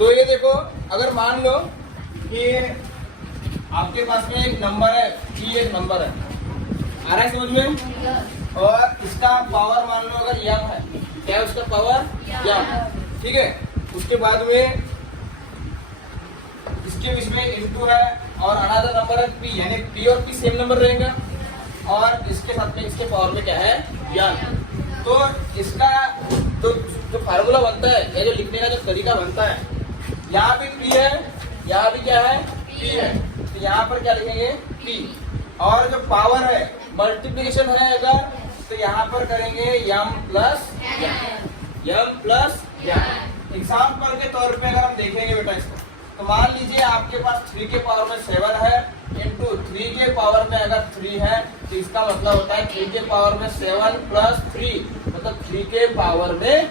तो ये देखो, अगर मान लो कि आपके पास में एक नंबर है, पी एक नंबर है, आ रहा है समझ में, और इसका पावर मान लो अगर यम है, क्या है उसका पावर यम, ठीक है। उसके बाद में इसके बीच में इनटू है और अनदर नंबर है पी, यानी पी और पी सेम नंबर रहेगा, और इसके साथ में इसके पावर में क्या है यम। तो इसका जो फार्मूला बनता है या जो लिखने का जो तरीका बनता है, यहाँ भी पी है, यहाँ भी क्या है पी है, तो यहाँ पर क्या लिखेंगे पी, और जो पावर है मल्टीप्लिकेशन है अगर, तो यहाँ पर करेंगे यम प्लस यम प्लस यम। एग्जाम्पल के तौर पे अगर हम देखेंगे बेटा इसको, तो मान लीजिए आपके पास 3 के पावर में 7 है, इंटू 3 के पावर में अगर 3 है, तो इसका मतलब होता है 3 के पावर में 7 प्लस 3, मतलब 3 के पावर में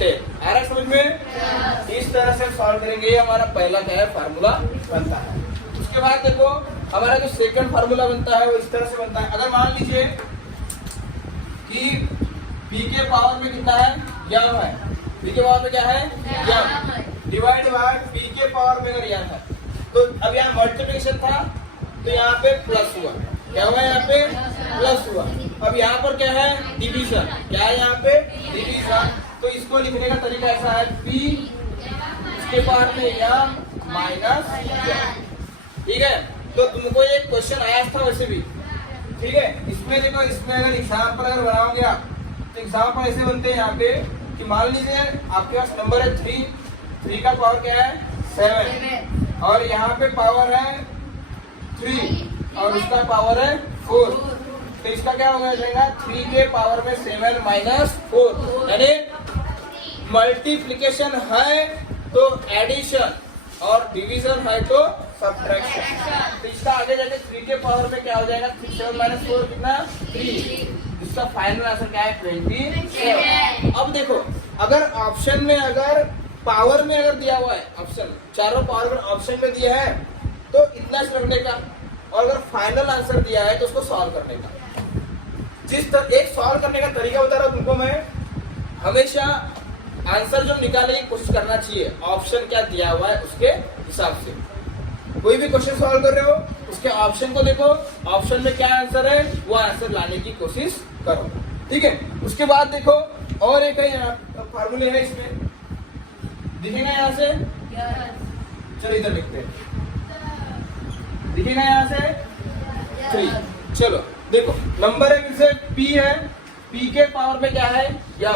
10। आ रहा है समझ में? इस तरह से सॉल्व करेंगे, ये हमारा पहला क्या है फार्मूला बनता है। उसके बाद देखो हमारा जो सेकंड फार्मूला बनता है वो इस तरह से बनता है। अगर मान लीजिए कि p के पावर में कितना है यम है, p के पावर में क्या है यम, डिवाइड बाय p के पावर में अगर यम है, तो अब यहाँ मल्टीप्लिकेशन था तो यहाँ पे प्लस हुआ, क्या हुआ यहाँ पे प्लस हुआ। अब यहाँ पर क्या है डिवीजन, क्या है यहाँ पे डिवीजन, तो इसको लिखने का तरीका ऐसा है p इसके पावर में यम माइनस यम, ठीक है। तो तुमको एक क्वेश्चन आया था वैसे भी, ठीक है। इसमें देखो, इसमें अगर एग्जाम्पल अगर बनाओगे आप, तो एग्जाम्पल ऐसे बनते हैं यहाँ पे कि मान लीजिए आपके पास नंबर है 3 का पावर क्या है 7, और यहाँ पे पावर है 3 और उसका पावर है 4, तो इसका क्या हो जाएगा 3 के पावर में 7 माइनस 4, यानी मल्टीप्लिकेशन है तो एडिशन और डिवीजन है तो सब्ट्रैक्शन। तो इसका आगे जाके 3 के पावर में क्या हो जाएगा 7 माइनस 4 कितना 3, इसका फाइनल आंसर क्या है 27। अब देखो अगर ऑप्शन में अगर पावर में अगर दिया हुआ है, ऑप्शन चारों पावर में ऑप्शन में दिया है तो इतना रखने का, और अगर फाइनल आंसर दिया है तो उसको सॉल्व करने का। जिस तरह एक सॉल्व करने का तरीका बता रहा हूं तुमको मैं, हमेशा आंसर जो निकालने की कोशिश करना चाहिए ऑप्शन क्या दिया हुआ है उसके हिसाब से। कोई भी क्वेश्चन सॉल्व कर रहे हो उसके ऑप्शन को देखो, ऑप्शन में क्या आंसर है वो आंसर लाने की कोशिश करो, ठीक है। उसके बाद देखो और एक है यहाँ फार्मूले है, इसमें दिखेगा यहाँ से, चलो इधर लिखते हैं, दिखेगा यहाँ से 3। चलो देखो नंबर है फिर से p है, p के पावर में क्या है यम,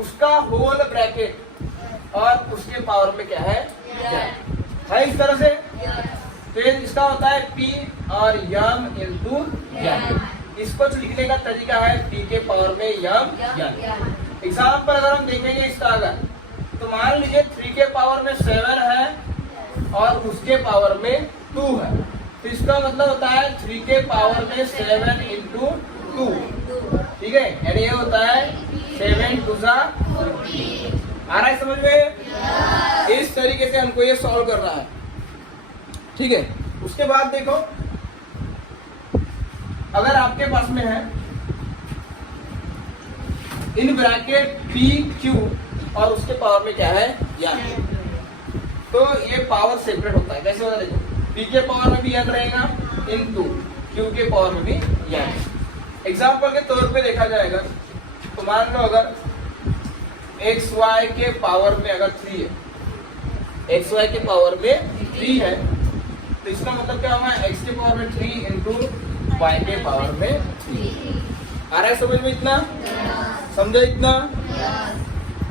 उसका होल ब्रैकेट और उसके पावर में क्या है इस तरह से, फिर इसका होता है p और यम इंटू यम। इसको लिखने का तरीका है p के पावर में यम यम। एग्जाम्पल अगर हम देखेंगे इसका, अगर तो मान लीजिए 3 के पावर में 7 है और उसके पावर में 2 है, तो इसका मतलब होता है 3 के पावर में 7 इंटू 2, ठीक है, यानी ये होता है 7 2 जा 20। आ रहा है समझ में? इस तरीके से हमको ये सॉल्व करना है, ठीक है। उसके बाद देखो अगर आपके पास में है इन ब्रैकेट पी क्यू और उसके पावर में क्या है यन, तो ये पावर सेपरेट होता है। कैसे होता है देखो, पी के पावर में भी यन रहेगा इनटू क्यू के पावर में भी यन। एग्जाम्पल के तौर पे देखा जाएगा तो मान लो अगर एक्स वाई के पावर में अगर 3 है, एक्स वाई के पावर में 3 है, तो इसका मतलब क्या होगा एक्स के पावर में 3 इंटू वाई के पावर में 3। आ रहा है समझ में? इतना समझा? इतना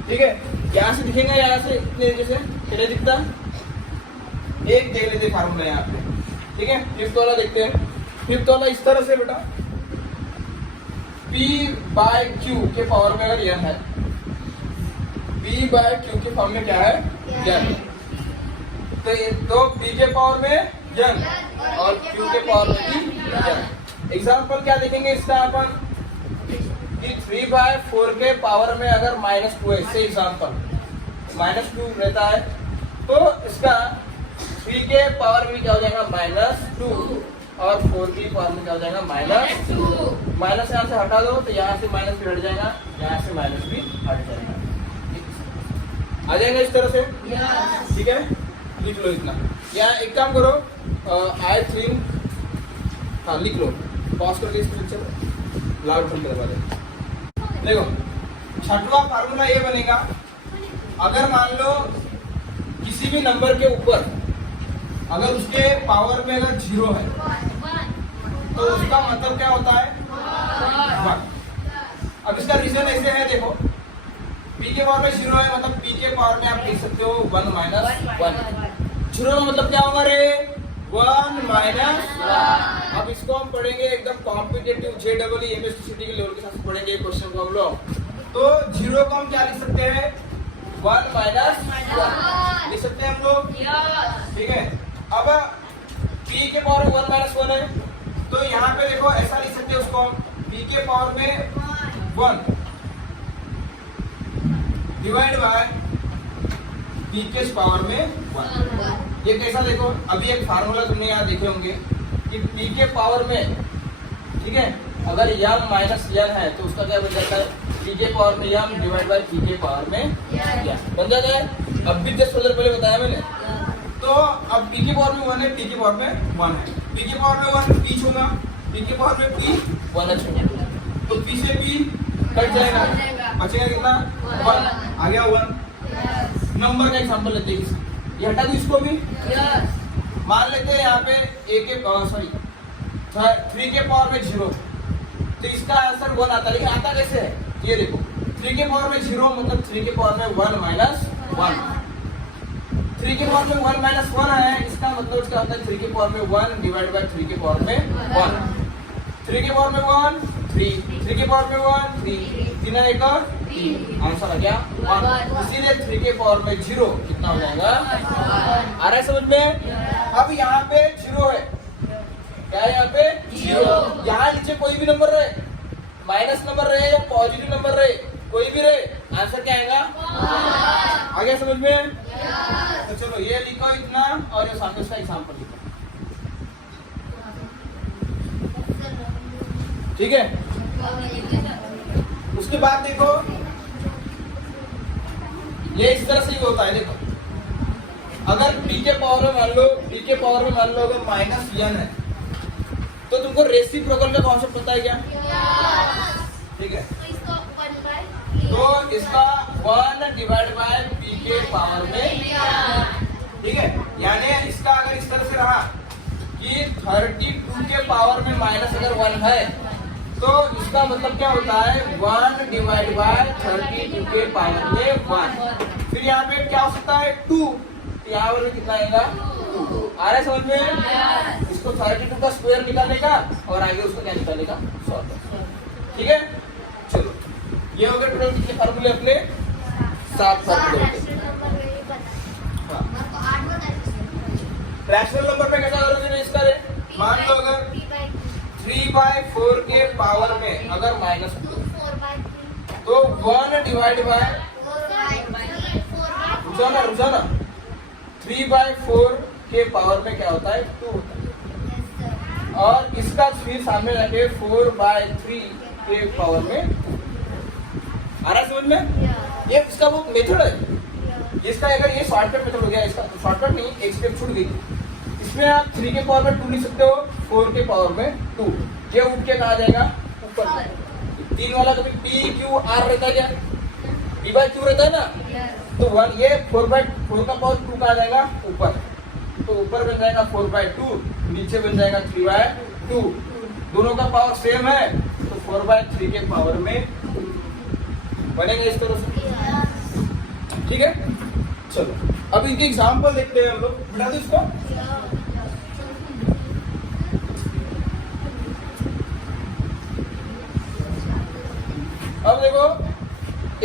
ठीक है। यहाँ से दिखेगा, यहाँ से इतने जैसे क्या दिखता, एक देख लेते फार्मूला यहाँ पे, ठीक है। फिफ्थ वाला देखते हैं। फिफ्थ वाला इस तरह से बेटा, P बाय Q के पावर में अगर यह है, P बाय Q के पावर में क्या है यन, तो P के पावर में यन और Q के पावर में भी यन। एग्जाम्पल क्या देखेंगे इसका अपन कि 3 बाय 4 के पावर में अगर -2 है, इससे एग्जाम्पल -2 रहता है, तो इसका 3 के पावर में क्या हो जाएगा -2 और 4 की पावर में क्या हो जाएगा -2। माइनस यहाँ से हटा दो तो यहाँ से माइनस भी हट जाएगा, यहाँ से माइनस भी हट जाएगा। आ जाएंगे इस तरह से, ठीक है, लिख लो इतना। या एक काम करो, आई थिंक, हाँ लिख लो, पॉज करके इस पिक्चर लाउड बंद करवा दे। देखो छठवां फार्मूला ये बनेगा, अगर मान लो किसी भी नंबर के ऊपर अगर उसके पावर में अगर 0 है तो उसका मतलब क्या होता है 1। अब इसका रीजन ऐसे है, देखो p के पावर में 0 है मतलब p के पावर में आप लिख सकते हो 1 माइनस 1। 0 का मतलब क्या होगा रे 1 माइनस 1। अब इसको हम पढ़ेंगे एकदम कॉम्पिटेटिव JEE के लेवल के साथ पढ़ेंगे क्वेश्चन को हम लोग। तो 0 को हम क्या लिख सकते हैं 1 माइनस 1 लिख सकते हैं हम लोग, ठीक है। अब p के पावर में 1 माइनस 1 है तो यहाँ पे देखो ऐसा लिख सकते हैं उसको हम p के पावर में 1 डिवाइड बाय p के पावर में 1। ये कैसा, देखो अभी एक फार्मूला तुमने यहाँ देखे होंगे कि p के पावर में, ठीक है, अगर m माइनस n है तो उसका क्या बन जाता है p के पावर में m डिवाइड बाय p के पावर में n बन जाता है। अब भी जस्ट थोड़ी देर पहले बताया मैंने। तो अब p के पावर में 1 है, p के पावर में 1 है, p के पावर में 1 p छूंगा, p के पावर में p 1 छूंगा तो p से p कट जाएगा, बचेगा कितना 1, आ गया 1। नंबर का एग्जांपल लेते हैं, ये हटा दो इसको भी, मान लेते हैं यहाँ पे a के सॉरी 3 के पावर में 0 तो इसका आंसर 1 आता है। लेकिन आता कैसे है ये देखो, 3 के पावर में 0 मतलब 3 के पावर में 1 माइनस 1। 3 के पावर में 1 माइनस 1 है, इसका मतलब क्या होता है 3 के पावर में 1 डिवाइड बाय 3 के पावर में 1। 3 के पावर में 1 3, 3 के पावर में 1 3, 3 एक और 3, आंसर आ गया 1। इसीलिए 3 के पावर में 0 कितना हो जाएगा, आ रहा है समझ में। अब यहाँ पे 0 है, क्या है यहाँ पे 0। यहाँ नीचे कोई भी नंबर रहे, माइनस नंबर रहे या पॉजिटिव नंबर रहे, कोई भी रहे, आंसर क्या आएगा आ गया समझ में। तो चलो ये लिखो इतना और ये सामने उसका एग्जांपल लिखो, ठीक है। उसके बाद देखो ये इस तरह से ही होता है। देखो अगर p के पावर में मान लो, p के पावर में मान लो अगर माइनस n है तो तुमको रेसिप्रोकल का कॉन्सेप्ट पता है क्या, ठीक है। तो इसका 1 डिवाइड बाय p के पावर में, ठीक है। यानी इसका अगर इस तरह से रहा कि 32 के पावर में माइनस अगर 1 है तो इसका मतलब क्या होता है 1 डिवाइड बाय 32 के पावर में 1। फिर यहाँ पे क्या हो सकता है 2, यहाँ पर कितना आएगा 2। आ रहा है समझ में। इसको 32 का स्क्वायर निकालने का और आगे उसको क्या निकालेगा 100, ठीक है। चलो ये हो गए टोटल कितने फार्मूले अपने 7 फार्मूले। रैशनल नंबर पे कैसा करोगे इसका, मान लो अगर 3/4 के पावर में अगर माइनस तो 1 डिवाइड बाय रुझाना 3/4 के पावर में क्या होता है 2 होता है। और इसका फिर सामने रखे 4/3 के पावर में, आ रहा समझ में। ये इसका वो मेथड है, इसका अगर ये शॉर्टकट मेथड हो गया, इसका शॉर्टकट नहीं, एक स्टेप छूट गई। इसमें आप 3 के पावर में 2 लिख सकते हो, 4 के पावर में 2, ये उठ के कहा जाएगा ऊपर। 3 वाला कभी PQR रहता है क्या, P/Q रहता है ना, तो 1 ये 4/4 का पावर 2 का आ जाएगा ऊपर, तो ऊपर बन जाएगा 4/2, नीचे बन जाएगा 3/2। दोनों का पावर सेम है तो 4/3 के पावर में बनेगा इस तरह से, ठीक है। चलो अब इनके एग्जाम्पल देखते हैं हम लोग, बिठा दो इसको। अब देखो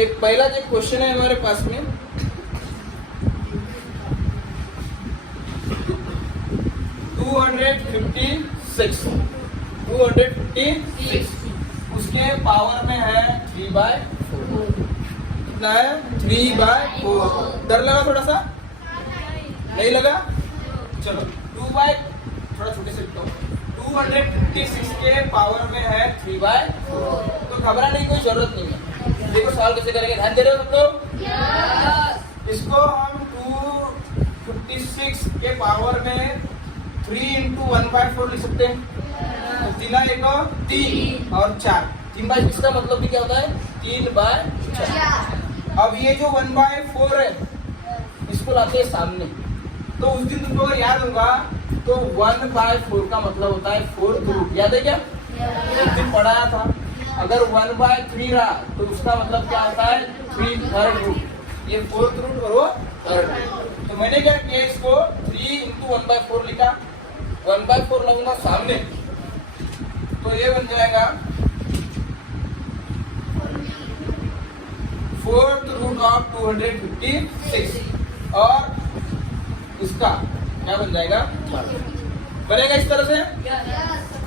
एक पहला जो क्वेश्चन है हमारे पास में, उसके पावर में है 3/4, कितना है 3/4। डर लगा थोड़ा सा, नहीं लगा। चलो 2/, थोड़ा छोटे से लिखता हूँ, 256 के पावर में है 3/4, तो घबराने की कोई जरूरत नहीं है। देखो सवाल कैसे करेंगे, ध्यान दे रहे हो सब लोग। इसको हम 256 के पावर में 3 इंटू 1/4 लिख सकते हैं। तो 3 और 4, 3/6 का मतलब भी क्या होता है 3/4। अब ये जो 1/4 है इसको लाते हैं सामने। तो उस दिन तुमको अगर याद होगा तो 1/4 का मतलब होता है 4th रूट। याद है क्या? उस दिन पढ़ाया था। अगर 1/3 रहा तो उसका मतलब क्या होता है 3/3 रूट। ये 4th रूट और वो 3rd रूट। तो मैंने क्या किया, इसको 3 इंटू 1/4 लिखा। 1/4 लगूंगा सामने तो ये बन जाएगा 4th रूट ऑफ 256 और इसका क्या बन जाएगा, बनेगा इस तरह से।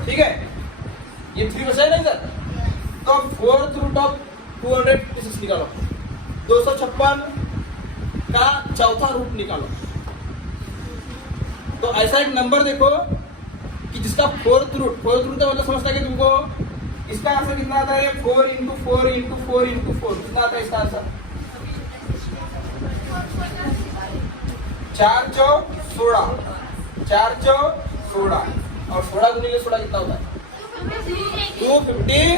ठीक है, ये 3 बचा है ना इधर। तो 4th रूट ऑफ 256 निकालो, 256 का चौथा रूट निकालो। तो ऐसा एक नंबर देखो कि जिसका 4th रूट का मतलब समझता है कि तुमको इसका आंसर कितना आता है 4 इंटू 4 इंटू 4 इंटू 4 कितना आता है इसका आंसर 4 चौक 16, 4 चौक 16 और 16 गुणिले 16 कितना होता है 256।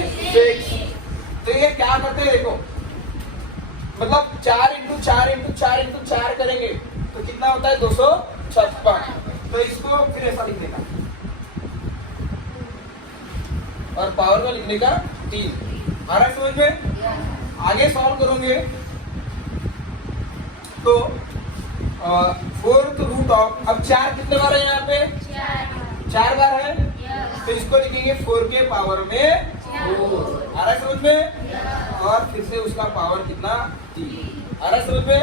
तो ये क्या करते हैं देखो, मतलब 4 इंटू 4 इंटू 4 इंटू 4 करेंगे तो कितना होता है 256। तो इसको फिर ऐसा लिखने का और पावर में लिखने का 3। आ रहा है समझ में? आगे सॉल्व करोगे तो 4th रूट ऑफ, अब 4 कितने बार है यहाँ पे 4 बार है। तो इसको लिखेंगे 4 के पावर में 4। आ रहा है समझ में? और फिर से उसका पावर कितना 3। आ रहा है समझ में?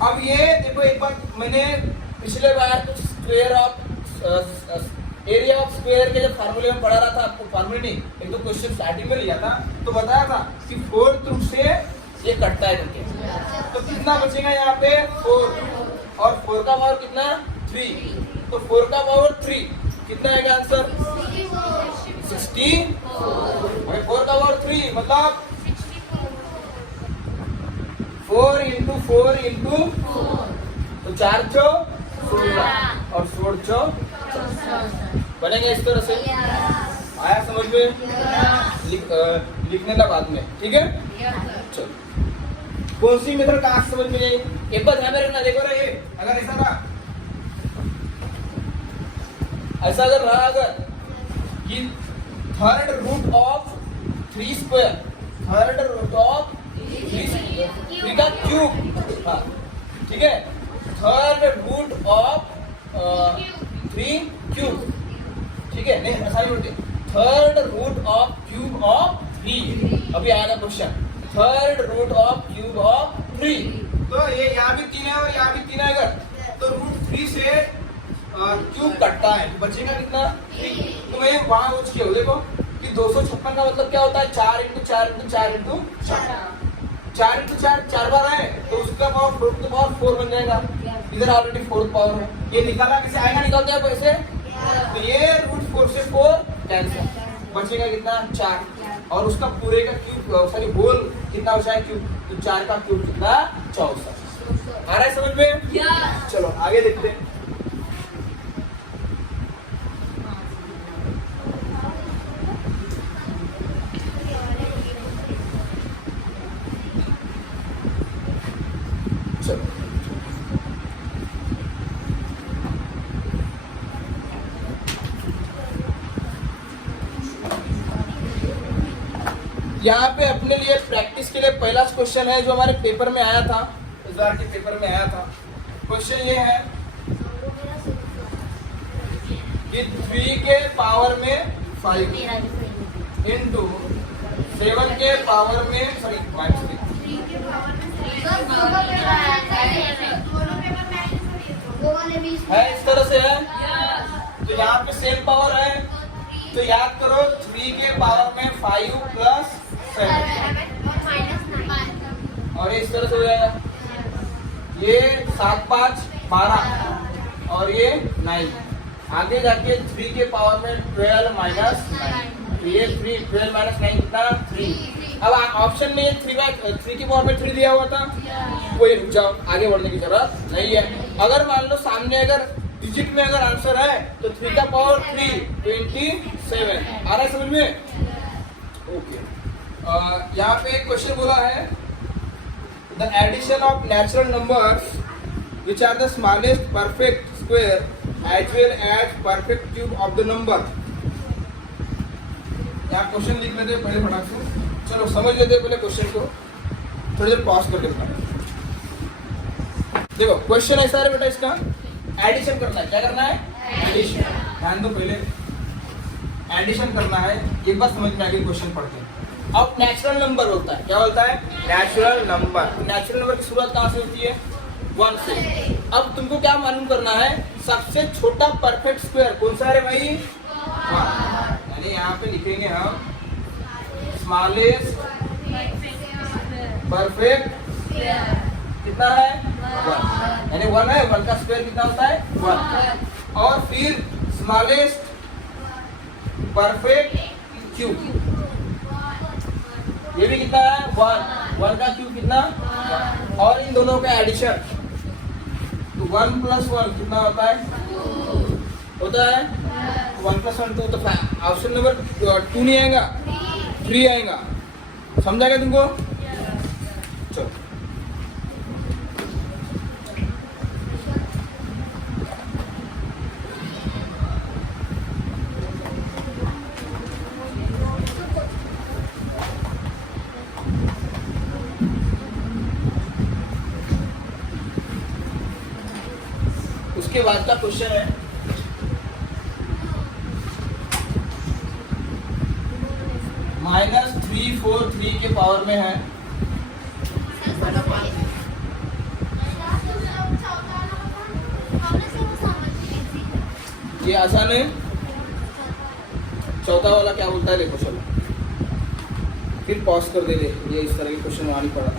अब ये देखो, एक बार मैंने पिछले बार कुछ square of area of square के जब फार्मूले में पढ़ा रहा था, आपको फार्मूले नहीं एक दो क्वेश्चन स्टार्टिंग में लिया था तो बताया था कि 4th रूट से ये कटता है करके। तो कितना बचेगा यहाँ पे 4 और 4 का पावर कितना 3। तो 4 का पावर 3 कितना आएगा आंसर 64। 4 का पावर 3 मतलब 4 इंटू 4 इंटू तो 4 चौक 16 और 16 चौक बनेगा इस तरह से। आया समझ में? लिखने का बाद में, ठीक है। चलो, कौन सी मेथड का समझ में आई एक बार ध्यान में रखना। देखो ना, ये अगर ऐसा रहा, ऐसा अगर रहा अगर कि 3rd root of 3 square, 3rd root of 3 का क्यूब, हाँ ठीक है, 3rd रूट ऑफ 3 क्यूब, ठीक है, नहीं ऐसा ही बोलते 3rd root of cube of 3। अभी आएगा question 3rd root of cube of 3। तो ये यहाँ भी 3 है और यहाँ भी 3 है अगर, तो रूट 3 से क्यूब कटता है तो बचेगा कितना 3। तो मैं वहां यूज किया देखो कि 256 का मतलब क्या होता है 4 इंटू 4 इंटू 4 इंटू 4 इंटू 4 4 बार है तो उसका पावर 4 बन जाएगा। इधर ऑलरेडी 4th पावर है, ये निकाला कैसे आएगा, निकालते हैं पैसे। तो ये रूट 4 से 4 कैंसिल, बचेगा कितना 4 और उसका पूरे का क्यूब सॉरी होल कितना बचा है क्यूब, तो 4 का क्यूब कितना 64। आ रहा है समझ में? चलो आगे देखते हैं। यहाँ पे अपने लिए प्रैक्टिस के लिए पहला क्वेश्चन है जो हमारे पेपर में आया था, इस बार के पेपर में आया था। क्वेश्चन ये है कि 3 के पावर में 5 इंटू 7 के पावर में सॉरी है इस तरह से है। तो यहाँ पे सेम पावर है तो याद करो 3 के पावर में 5 प्लस 7 और इस तरह से हो जाएगा। ये 7 5 12 और ये 9। आगे जाके 3 के पावर में 12 माइनस 9, ये 3 12 माइनस 9 कितना 3 अब ऑप्शन में 3 की पावर में 3 दिया हुआ था, कोई रुक जाओ, आगे बढ़ने की जरूरत नहीं है। अगर मान लो सामने अगर डिजिट में अगर आंसर है तो 3 का पावर 3 27 आ रहा है समझ में? ओके। यहाँ पे एक क्वेश्चन बोला है the addition of natural numbers which are the smallest perfect square as well as perfect cube of the number. यहाँ क्वेश्चन लिख लेते हैं पहले फटाक से, चलो समझ लेते हैं पहले क्वेश्चन को, थोड़ी देर पॉज कर देता हूँ। देखो क्वेश्चन ऐसा है बेटा, इसका एडिशन करना है। क्या करना है? एडिशन। ध्यान दो, पहले एडिशन करना है, एक बार समझ में आगे क्वेश्चन पढ़ते हैं। अब नेचुरल नंबर होता है, क्या बोलता है? Natural number. नेचुरल नंबर की शुरुआत कहाँ से होती है? 1 से। अब तुमको क्या मालूम करना है? सबसे छोटा परफेक्ट स्क्वायर कौन सा है भाई? 1। यानी यहाँ पे लिखेंगे हम स्मॉलेस्ट परफेक्ट कितना है? 1। यानी 1 है, 1 का स्क्वायर कितना होता है? 1। और फिर स्मॉलेस्ट परफेक्ट क्यूब, ये भी कितना है? 1। 1 का क्यूब कितना? 1। और इन दोनों का एडिशन तो 1 + 1 कितना होता है? 2 होता है। 1 + 1 2, तो ऑप्शन नंबर 2 नहीं आएगा, 3 आएगा। समझा गया तुमको? चलो उसके बाद का क्वेश्चन है -343 के पावर में है। ये आसान है। चौथा वाला क्या बोलता है देखो, चलो फिर पॉज कर दे, ये इस तरह के क्वेश्चन वहां नहीं पढ़ा।